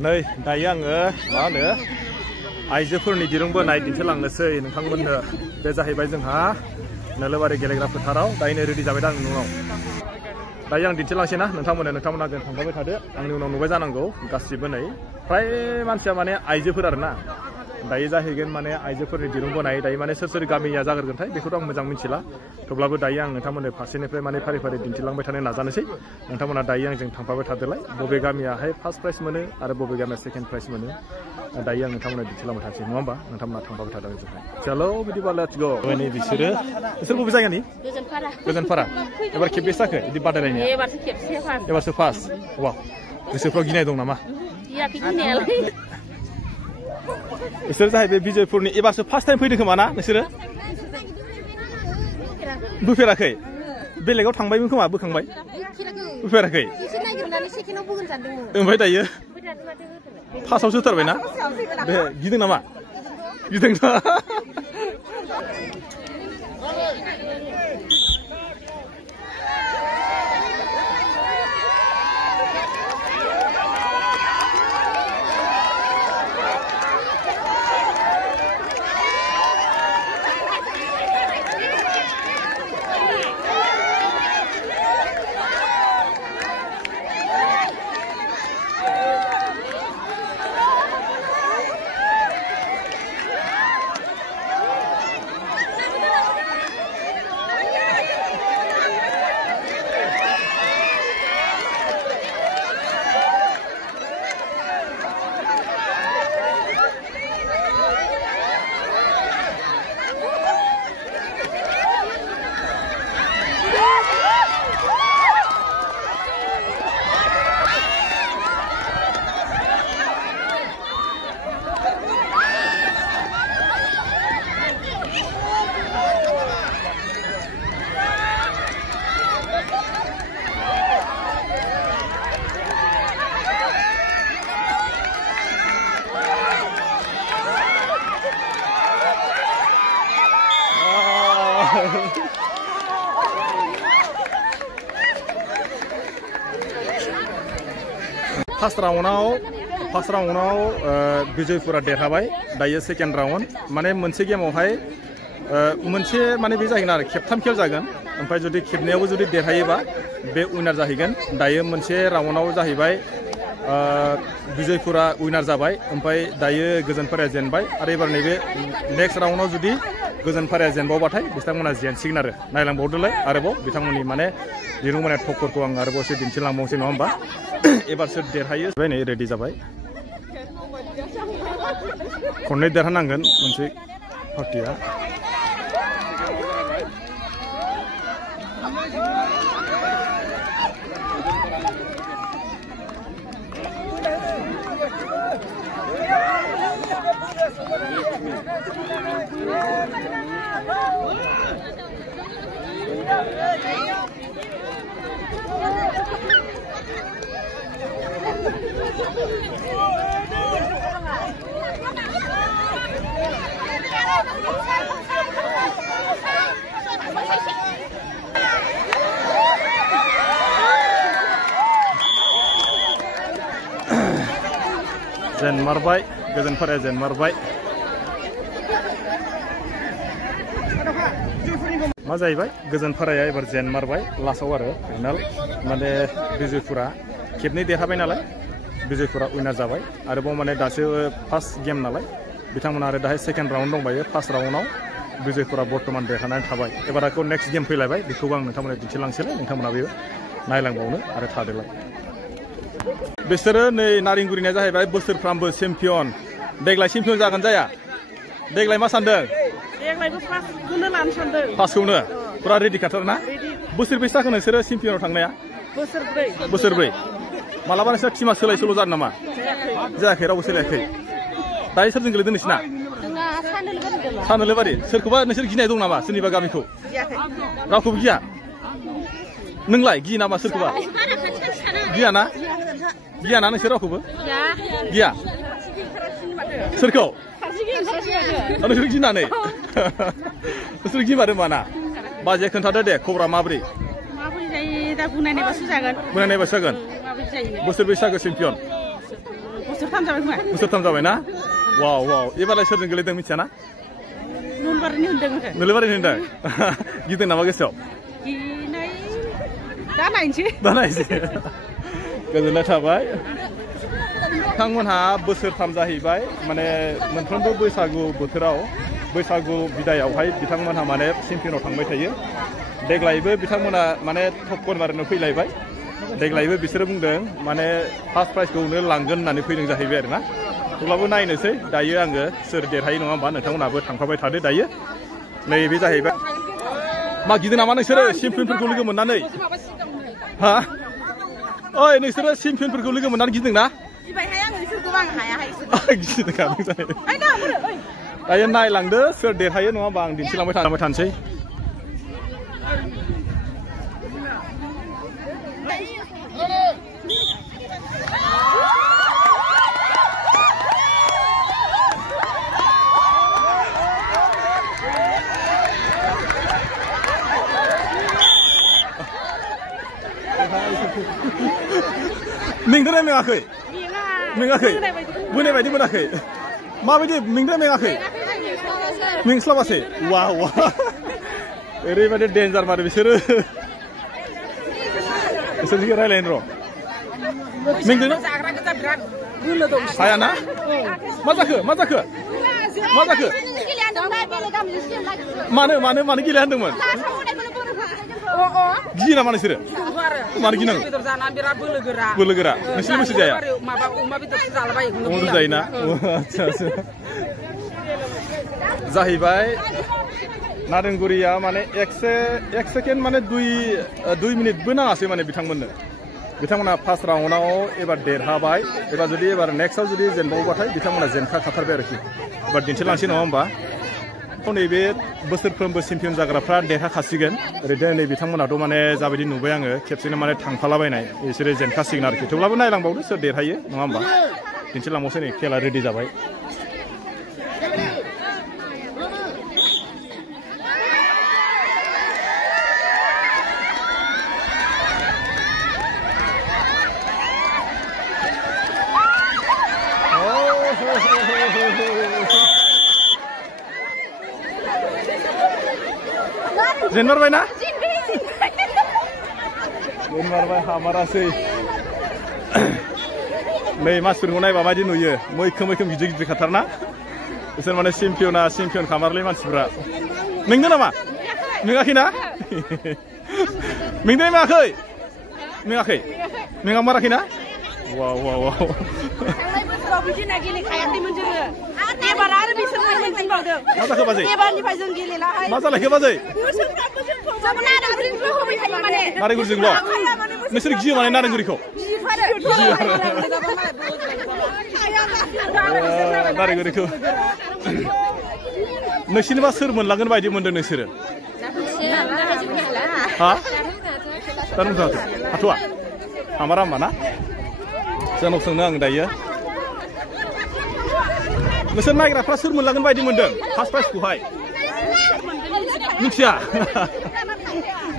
नै दायो आङो मा होनो आइजोफोरनि दिरुं बोनाय दिन्थिलांनोसै नोंथांमोननो। बे जाहैबाय जोंहा नोलोबारि गेलेग्रा फोथाराव दायो रेडि जाबाय दा आंनि उनाव। दायो आं दिन्थिलांसै ना नोंथांमोना जों थांबाय थादो। आंनि उनाव नुबाय जानांगौ गासिबो नै फ्राय मानसिया माने आइजोफोर आरोना। दायो जाहैगोन माने आइजोफोरनि दिरुं बोनाय। दायो माने सोर गामिया जागोरगोनथाय बेखौथ' आं मोजां मिथिला। थेवब्लाबो दायो आं नोंथांमोननो फारसेनिफ्राय माने फारि फारि दिन्थिलांबाय थानो नाजानोसै। नोंथांमोना दायो आंजों थांफाबाय थादोलाय। बबे गामियाहाय फार्स्ट प्राइज मोनो आरो बबे गामिया सेकेन्ड प्राइज मोनो दायो आं नोंथांमोननो दिन्थिलांबाय थानोसै नङा होमबा। नोंथांमोना थांफाबाय थादों जोंहाय। चलो बिदिबा लेट्स गो। नै बिसोर बबे जायगानि? गोजोनपारा। एबार खेबबेसे जाखो बिदि बादायलायनाया? एबारसो फार्स्ट। वाव, गोसोफ्राव गिनाय दं नामा? बिसोर जाहैबाय बिजयपुरनि। एबारसो फार्स्ट टाइम फैदों खोमा ना नोंसोरो? बोफेराखै? बेलेगाव थांबायमोन खोमा, बोखांबाय? बोफेराखै? ओमफ्राय दायो फार्स्टआवसो होथारबायना? बे गिदों नामा? गिदों ना? फार्स्ट राउन्डआव बिजयपुरा देरहाबाय। दायो सेकेन्ड राउन्ड माने मोनसे गेमावहाय मोनसे माने बे जाहैगोन आरो खेबथाम खेब जागोन। ओमफ्राय जुदि खेबनैयावबो जुदि देरहायोबा बे उइनार जाहैगोन। दायो मोनसे राउन्डआव जाहैबाय बिजयपुरा उइनार जाबाय। ओमफ्राय दायो गोजोनपाराया जेनबाय। आरो एबार नैबे नेक्स्ट राउन्डआव जुदि गोजोनपाराया जेनबावबाथाय बिथांमोना जेनसिगोन आरो। नायलांबावदोलाय आरोबाव बिथांमोननि माने दिरुं बोनाय थकफोरखौ आं आरोबाव एसे दिन्थिलांबावनोसै नङा होमबा। एबारसो देरहायो। नै रेडि जाबाय। खननै देरहानांगोन मोनसे पार्टिया। जेनमारबाय गोजोनपाराया जेनमारबाय। मा जाहैबाय गोजोनपाराया एबार जेनमारबाय लास्टआव आरो फाइनाल माने बिजयपुरा खेबनै देरहाबाय नालाय बिजयपुरा उइनार जाबाय। आरोबाव माने दासो फार्स्ट गेम नालाय बिथांमोना आरो दाहाय सेकेन्ड राउन्ड दंबायो। फार्स्ट राउन्डआव बिजयपुरा बर्तमान देरहानानै थाबाय। एबार आरो नेक्स्ट गेम फैलायबाय। बेखौबो आं नोंथांमोननो दिन्थिलांसैलाय। नोंथांमोना बेयो नायलांबावनो आरो थादोलाय। बिसोरो नै नारेंगुरिनिया जाहैबाय बोसोरफ्रामबो चेम्पियन। देग्लाय चेम्पियन जागोन जाया? देग्लाय मा सानदों? देग्लायबो फार्स्टखौनो लानो सानदों। फार्स्टखौनो पुरा रेडि खाथार ना? बोसोरबेसे जाखो नोंसोरो चेम्पियनाव थांनाया? बोसोरब्रै। मालाबा नोंसोर टिमा सोलाय सोल' जादों नामा? जायाखै, रावबो सोलायाखै। दायो सोरजों गेलेदों नोंसिना? सानोलोबारि। सोरखौबा नोंसोर गिनाय दं नामा? सोरनिबा गामिखौ? रावखौबो गिया? नोंलाय गियो नामा सोरखौबा? गियाना? गियाना नोंसोर रावखौबो? गिया। सोरखौ? नोंसोर गिनानै? नोंसोर गिमारो माना? बाजैया खोन्थादो दे खबरा माब्रै? माब्रै जायो दा बुंनायनायबासो जागोन। बुंनायनायबासो जागोन। बोसोरबेसे जागोन चेम्पियन? बोसोरथाम जाबाय खोमा बोसोरथाम जाबाय ना वाव वाव एबारलाय सोरजों गेलेदों मिथिया ना नलबारिनि होनदों माथो नोलोबारिनि होनदों गिदों नामा गोसोआव गिनाय दा नायनोसै गोजोननाय थाबाय बिथांमोनहा बोसोरथाम जाहैबाय माने मोनफ्रोमबो बैसागु बोथोराव बैसागु बिदायावहाय बिथांमोनहा माने चेम्पियनाव थांबाय थायो देग्लायबो बिथांमोना माने टप कनभारनो फैलायबाय देग्लायबो बिसोरो बुंदों माने फार्स्ट प्राइजखौनो लांगोन होननानै फैदों जाहैबाय आरोना थेवब्लाबो नायनोसै दायो आङो सोर देरहायो नङा होमबा नोंथांमोनहाबो थांफाबाय थादो दायो नैबे जाहैबाय मा गिदों नामा नोंसोरो चेम्पियनफोरखौ लोगो मोननानै हा ओइ नोंसोरो चेम्पियनफोरखौ लोगो मोननानै गिदों ना दायो नायलांदो सोर देरहायो नङा होमबा आं दिन्थिलांबाय थानोसै मेंदोंना मेङाखै मेङाखै बोनाय बायदि मोनाखै माबायदि मेंदोंना मेङाखै मेंस्लाबासै वा वा ओरैबायदि डेन्जार मारो बिसोरो बिसोरनिखौ रायलायनो र' मेंदोंना हायाना मा जाखो मानो गेलेया होनदोंमोन गियो नामा नोंसोरो मानो गिनांगौ बोलो गोरा नोंसोरनि बैसो जाया अमा बेदर जायोना आच्छा जाहैबाय नारेंगुरिया माने एक सेकेन्ड माने दुइ मिनिटबो नाङासै माने बिथांमोना फार्स्ट राउन्डआव एबार देरहाबाय एबार जुदि एबार नेक्स्टआव जुदि जेनबावबाथाय बिथांमोना जेनखाखाथारबाय आरोखि एबार दिन्थिलांसै नङा होमबा नैबे बोसोरफ्रोमबो चेम्पियन जाग्राफ्रा देरहाखासिगोन ओरैनो नै बिथांमोनाथ' माने जाबायदि नुबाय आङो खेबसेनो माने थांफालाबायनाय बिसोरो जेनखासिगोन आरोखि थेवब्लाबो नायलांबावदो सोर देरहायो नङा होमबा दिन्थिलांबावसै नै खेला रेडि जाबाय जेनमारबाय ना जेनमारबाय हामारासै नै मानसिफोरखौ नायबा माबायदि नुयो मैखोम गिदिर खाथारना बिसोर माने चेम्पियन खामारलै मानसिफ्रा मेंदों नामा मेङाखैना मेंदों मेङाखै मेङामाराखैना वाव वाव वाव बिदिना गेलेखायाखैमोन जोङो एबार आरो बिसोरनिफ्राय मोनफिनबावदों मा जाखो बाजै एबारनिफ्राय जों गेलेलाहाय मा जालायखो बाजै नारेंगुरिखौल' होबाय थायो माने नारेंगुरिजोंल' नोंसोर गियो माने नारेंगुरिखौ नारेंगुरिखौ नोंसोरनिबा सोर मोनलांगोन बायदि मोनदों नोंसोरो हा दा नोंथाङा हाथ'आ हामारा होमबा ना जोंनाव सोंनो आं दायो नोंसोर नायग्राफ्रा सोर मोनलांगोन बायदि मोनदों फार्स्ट प्राइजखौहाय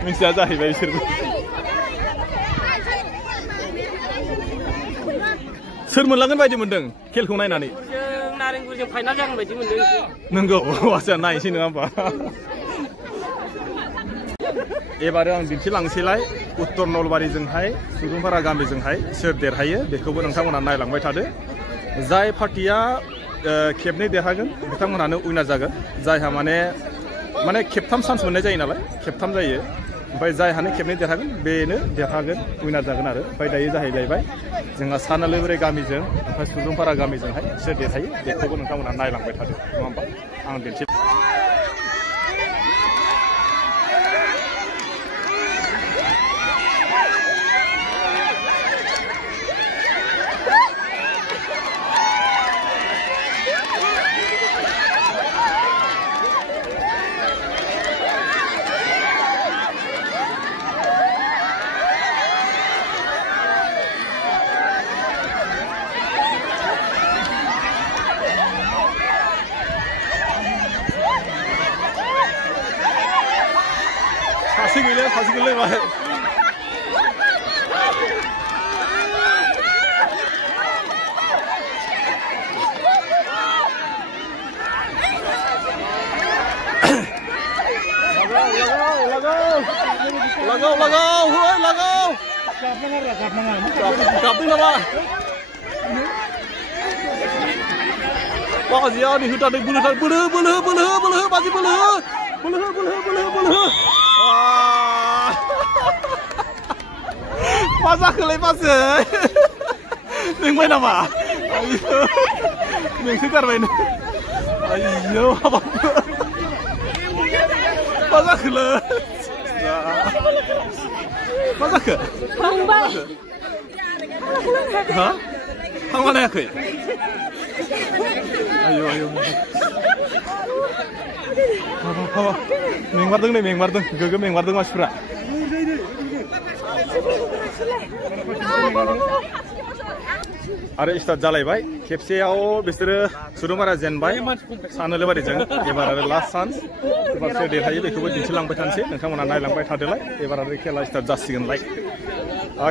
मिथिया जाहैबाय बिसोरबो सोर मोनलांगोन बायदि मोनदों खेलखौ नायनानै नारेंगुरिजों फाइनाल जागोन बायदि मोनदों नंगौ आच्छा नायनोसै नङा होमबा एबार आं दिन्थिलांसैलाय उत्तर नलबारिजोंहाय सुबुंफोरा गामिजोंहाय सोर देरहायो बेखौबो नोंथांमोना नायलांबाय थादो जाय पार्टिया खेबनै देरहागोन बिथांमोनानो उइनार जागोन जायहा माने खेबथाम चान्स मोननाय जायो नालाय खेबथाम जायो ओमफ्राय जायहानो खेबनै देरहागोन बेनो देरहागोन उइनार जागोन आरो ओमफ्राय दायो जाहैलायबाय जोंहा सानालोबोराय गामिजों ओमफ्राय सुबुंफोरा गामिजोंहाय सोर देरहायो बेखौबो नोंथांमोना नायलांबाय थादो नङा होमबा आं दिन्थि सासे गोलैबाय Lagaw, hoy, lagaw. Kapung nama. Wah, dia ni hutan bulu, masih bulu. Wah. Masa kelepas ya. Neng main apa? Ayo. Neng sekarang main. Ayo, apa? Masa kelepas. Masa ke? Bang. Hah? Hang mana ya ke? Ayo. Apa? Mengwardeng. Gege mengwardeng masyura. Are start जालायबाय खेबसेयाव बिसोरो सुरुमारा जेनबाय सानोले बादिजों एबार आरो last chance एबार सोर देरहायो बेखौबो दिन्थिलांबाय थानोसै नोंथांमोना नायलांबाय थादोलाय एबार आरो खेला स्टार्ट जासिगोनलाय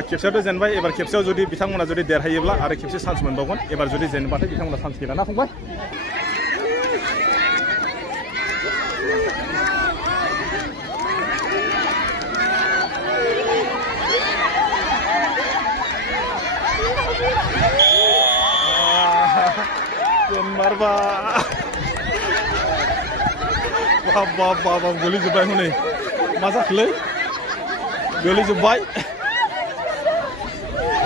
खेबसेयावथ' जेनबाय एबार खेबसेयाव जुदि बिथांमोना जुदि देरहायोब्ला आरो खेबसे चान्स मोनबावगोन एबार जुदि जेनबाथाय बिथांमोना चान्स गैला ना फंबाय Marba, wah, geli jebay hone, masa kelai, geli jebay,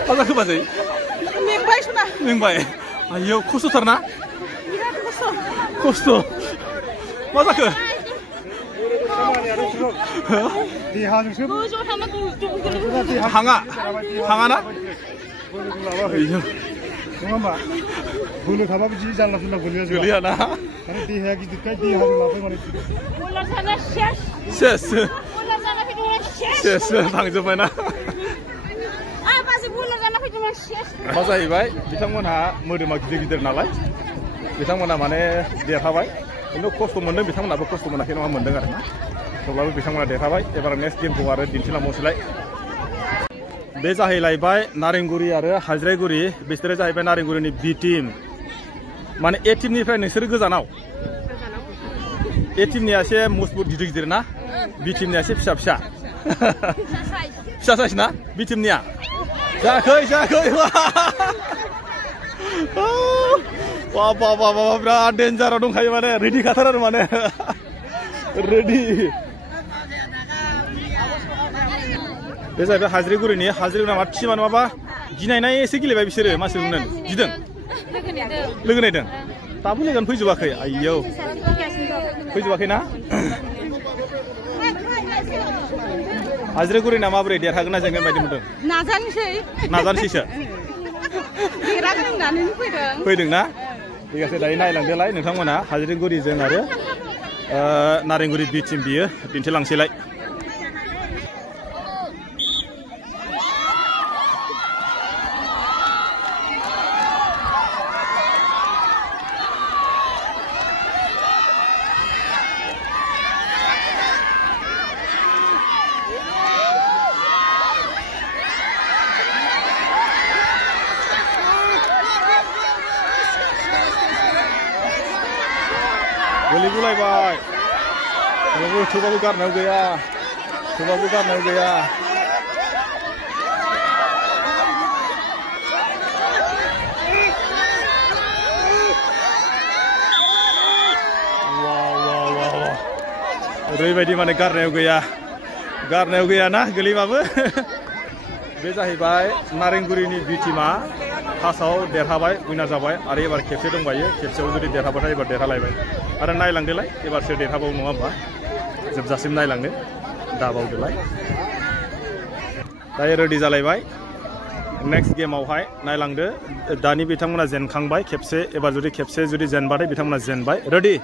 masa kebasai, Mengbay sudah. mengbay, ayo khusus terna, khusus, masa ke, hanga na, iya. Mama, bulu sama biji jalan sudah bulu juga. Geli na. Karena dia gitu kan dia harus lapor mana? Bola sana ses. Bola sana cuma ses. Tangjubay na. Masih bola sana cuma ses. Masa ibai, बिथांमोनहा मोदोमा गिदिर नालाय बिथांमोना माने देरहाबाय खिन्थु खस्थ' मोनदों बिथांमोनाबो खस्थ' मोनाखै नङा मोनदों आरोना थेवब्लाबो बिथांमोना देरहाबाय एबार नेक्स्ट गेमखौ आरो दिन्थिलांबावसैलाय बे जाहैलायबाय नारेंगुरि आरो हाजिराइगुरि बिसोरो जाहैबाय नारेंगुरिनि बि टीम माने ए टीमनिफ्राय नोंसोरो गोजानाव ए टीमनिया एसे मजबुत गिदिर ना बि टीमनिया एसे फिसा फिसा साइज ना बि टीमनिया जायाखै wah बिराद डेन्जाराव दंखायो माने रेडि खाथार आरो माने रेडि बे जाहैबाय हाजिराइगुरिनि मा टीमा नङाबा गिनायनाय एसे गेलेबाय बिसोरो मानसि बुंनो गिदों लोगो नायदों दाबो लोगोन फैजोबाखै आयौ फैजोबाखै ना हाजिराइगुरिना माबोरै देरहागोन ना जेनगोन बायदि मोनदों नाजानोसैसो फैदों ना ঠিক আছে दायो नायलांदोलाय नोंथांमोना हाजिराइगुरिजों आरो नारेंगुरि बि टीम बियो दिन्थिलांसैलाय गोलैगुलायबाय थेवबाबो गारनायाव गैया ओरैबायदि माने गारनायाव गैया ना गोलैबाबो बे जाहैबाय नारेंगुरिनि बि टीमा फार्स्टआव देरहाबाय उइनार जाबाय आरो एबार खेबसे दंबायो खेबसेयाव जुदि देरहाबाथाय एबार देरहालायबाय आरो नायलांदोलाय एबार सोर देरहाबावो नङा होमबा जोबजासिम नायलांदो दाबावदोलाय दायो रेडि जालायबाय नेक्स्ट गेमावहाय नायलांदो दानि बिथांमोना जेनखांबाय खेबसे एबार जुदि खेबसे जेनबाथाय बिथांमोना जेनबाय रेडि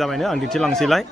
जाबायनो आं दिन्थिलांसैलाय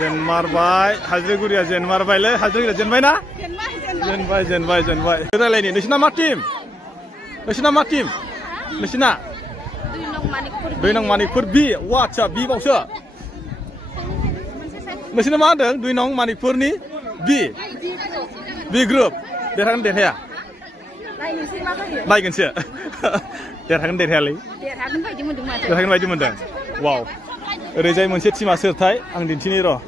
जेनमारबाय हाजिरगुरिया जेनमारबायलै हाजिरगुरिया जेनबाय ना जेनबाय रायलायनि नोंसिना मा टीम नोंसिना 2 नं मानिकपुर बी वा आच्छा बी बावसो नोंसिना मा होनदों 2 नं मानिकपुरनि बी ग्रुप देरहागोन देरहाया नायगोनसो देरहागोन देरहायालै देरहागोन बायदि मोनदों वाव ओरैजाय मोनसे टीमा सोरथाय आं दिन्थिनि र'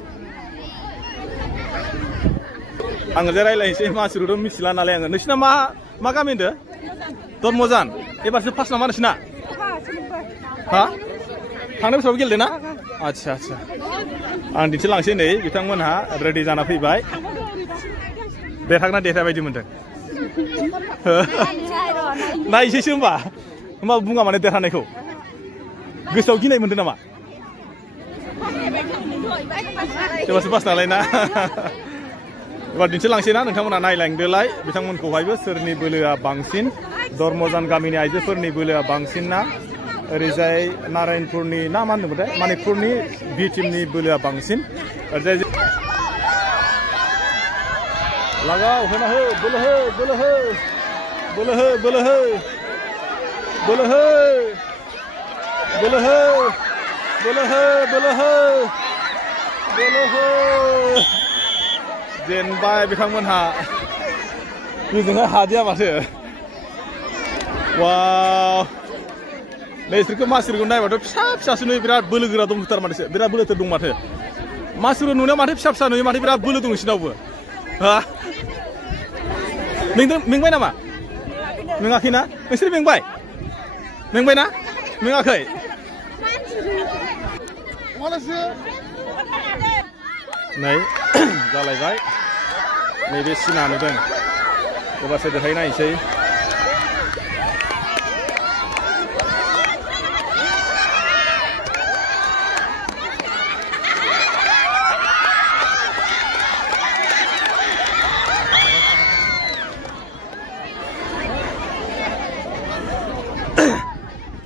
आङो जे रायलायनोसै मानसिफोरखौथ' मिथिला नालाय आङो नोंसिना मा गामि होनदो दरमजान एबारसो फार्स्ट नामा नोंसिना हा थांनाय बोसोरावबो गेलेदों ना आच्छा आं दिन्थिलांसै नै बिथांमोनहा रेडि जाना फैबाय देरहागोन ना देरहाया बायदि मोनदों नायसैसो होमबा बुङा माने देरहानायखौ गोसोआव गिनाय मोनदों नामा एबारसो पास नालाय ना एबार दिन्थिलांसै ना नोंथांमोना नायलांदोलाय बिथांमोनखौहायबो सोरनि बोलोआ बांसिन दरमजान गामिनि आइजोफोरनि बोलोआ बांसिन ना ओरैजाय नारायणपुरनि ना मा होनदोंमोनथाय मानिकपुरनि बी टीमनि बोलोआ बांसिन ओरैजाय लागाव होना हो बोलो हो जेनबाय बिथांमोनहा बिजोंहाय हादिया माथो वाव नैसोरखौ मानसिफोरखौ नायबाथ' फिसासो नुयो बिराद बोलो गोरा दंथार माथो बिराद बोलोथो दं माथो मानसिफोर नुनायाव माथो फिसा नुयो माथो बिराद बोलो दं बिसिनावबो हा मेंबाय नामा मेङाखैना नोंसोर मेंबाय ना मेङाखै नै जालायबाय नैबे सिना नुदों एबारसो देरहाय नायनोसै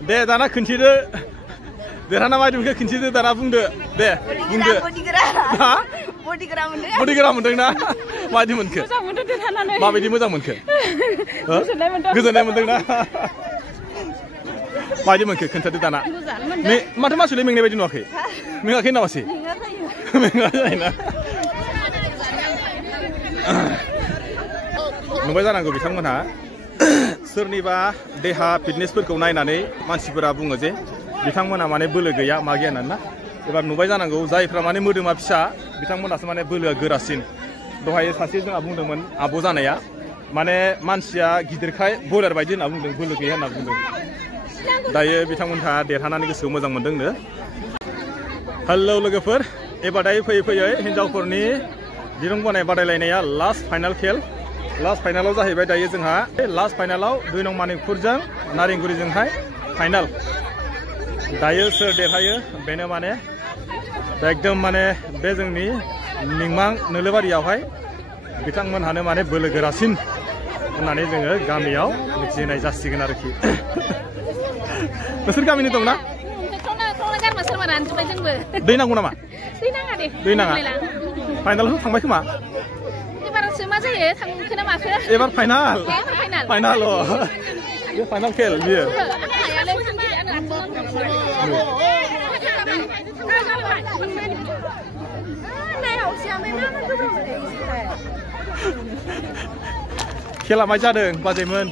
दे दाना खोन्थिदो देरहाना मायदि मोनखो खोन्थिदो दाना बुंदो दे बुंदो बडिग्रा मोनदों ना मायदि मोनखो माबायदि मोजां मोनखो गोजोननाय मोनदों ना मायदि मोनखो खोन्थादो दाना माथो मानसिलाय मेंनाय बायदि नुवाखै मेङाखै नामासै मेङा जायोना नुबाय जानांगौ बिथांमोनहा सोरनिबा देहा फिटनेसफोरखौ नायनानै मानसिफोरा बुङो जे बिथांमोना माने बोलो गैया मा गैया होनना एबार नुबाय जानांगौ जायफ्रा माने मोदोमा फिसा बिथांमोनासो माने बोलोआ गोरासिन दहाय सासे जोंहा बुंदोंमोन आब' जानाया माने मानसिया गिदिरखाय बयलार बायदि होनना बुंदों बोलो गैया होनना बुंदों दायो बिथांमोनहा देरहानानै गोसोखौ मोजां मोनदोंनो हेलौ लोगोफोर एबार दायो फैयै हिन्जावफोरनि दिरुं बोनाय बादायलायनाया लास्ट फाइनाल खेल लास्ट फाइनालाव जाहैबाय दायो जोंहा लास्ट फाइनालाव 2 नं मानिकपुरजों नारेंगुरिजोंहाय फाइनाल दायो सोर देरहायो बेनो माने एकदम माने बे जोंनि निंमां नोलोबारियावहाय बिथांमोनहानो माने बोलो गोरासिन होननानै जोङो गामियाव मिथिहोनाय जासिगोन आरोखि नोंसोर गामिनि दंना दै नांगौ नामा दै नाङा फाइनालाव थांबाय खोमा एबार फाइनाल बे फाइनाल खेल बियो खेला माय जादों बाजैमोन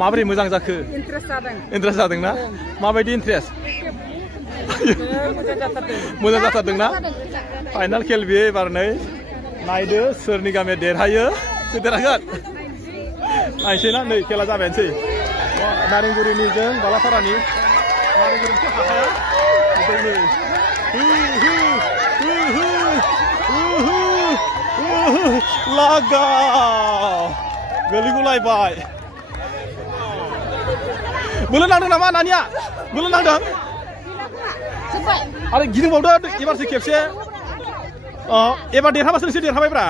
माबोरै मोजां जाखो इन्ट्रेस्ट जादोंना माबायदि इन्ट्रेस्ट मोजां जाथारदोंना फाइनाल खेल बियो एबार नै नायदो सोरनि गामिया देरहायो सोर देरहागोन नायसै ना नै खेला जाबायानोसै नारेंगुरिनिजों बालाफारानि नारेंगुरिनिथ' हाखाया लागा गोलैगुलायबाय बोलो नांदों नामा नानिया बोलो नांदों आरो गिदिंबावदो एबारसो खेबसे एबार देरहाबासो नोंसोर देरहाबायब्रा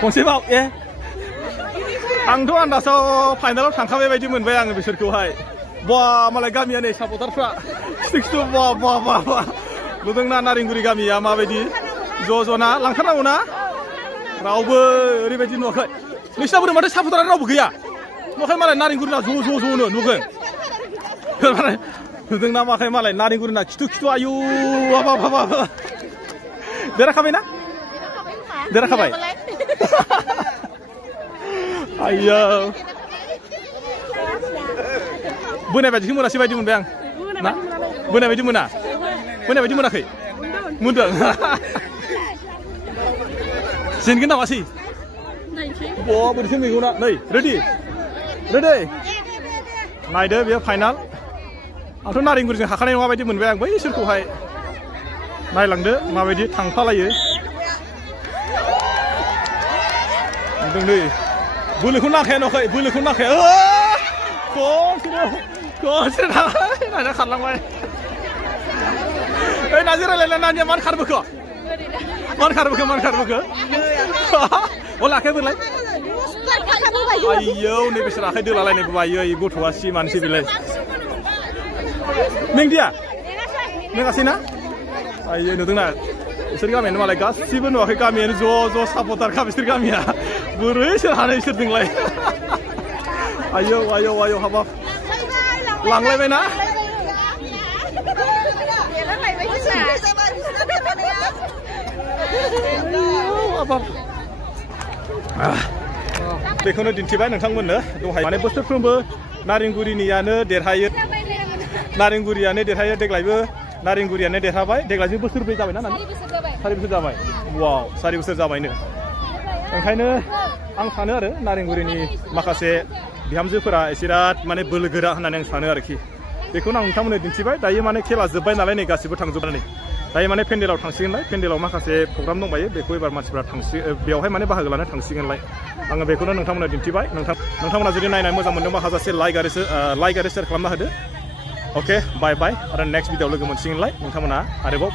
खनसेबाव आंथ' आन्दासाव फाइनालाव थांखाबाय बायदि मोनबाय आङो बिसोरखौहाय बा मालाय गामिया नै सापर्टारफ्रा बा नुदोंना नारेंगुरि गामिया माबायदि ज' ज'ना लांथारनांगौ ना रावबो ओरैबायदि नुवाखै नोंसिना बोरै माथो साफोथारा रावबो गैया नुवाखै मालाय नारेंगुरिना ज''नो नुगोन नुदोंना माखाय मालाय नारेंगुरिना खिथु आयु हाबाब देराखाबायना देराखाबाय आयौ बोनाय बायदिखौ मोनासै बायदि मोनबाय आं ना बोनाय बायदि मोनाखै मोनदों जेनगोन नामासै बोरैथो मैगंना नै रेडि नायदो बेयो फाइनाल आंथ' नारेंगुरिजों हाखानाय नङा बायदि मोनबाय आं बैसोरखौहाय नायलांदो माबायदि थांफालायो नै बोलोखौ नाखाया खनसे नायना खारलांबाय ओइ नाजि रायलायना नानिया मानो खारबोखो अ लाखाया बोरलाय आयौ नै बिसोर आखाइ दोलालायनायबो बायो गथ'आ सि मानसि बेलाय मेंदिया मेङासै ना आयौ नुदोंना बिसोर गामियानो मालाय गासिबो नुवाखै गामियानो ज' सापर्टारखा बिसोर गामिया बोरैसो हानाय बिसोरजोंलाय आयौ हाबाब लांलायबायना बेखौनो दिन्थिबाय नोंथांमोननो दहाय माने बोसोरफ्रोमबो नारेंगुरिनियानो देरहायो देग्लायबो नारेंगुरियानो देरहाबाय देग्लायजों बोसोरब्रै जाबायना नानि 4 बोसोर जाबाय वाव 4 बोसोर जाबायनो ओंखायनो आं सानो आरो नारेंगुरिनि माखासे बिहामजोफोरा एसेराद माने बोलो गोरा होननानै आं सानो आरोखि बेखौनो आं नोंथांमोननो दिन्थिबाय दायो माने खेला जोब्बाय नालाय नै गासिबो थांजोबनानै दायो माने पेन्डेलाव थांसिगोनलाय पेन्डेलाव माखासे प्रग्राम दंबायो बेखौ एबार मानसिफ्रा बेवहाय माने बाहागो लानो थांसिगोनलाय आङो बेखौनो नोंथांमोननो दिन्थिबाय नोंथांमोना जुदि नायनानै मोजां मोनदोंबा हाजासे लाइक आरो शेयार खालामना होदो अके बाय आरो नेक्स्ट भिडिअ लोगो मोनसिगोनलाय नोंथांमोना आरोबाव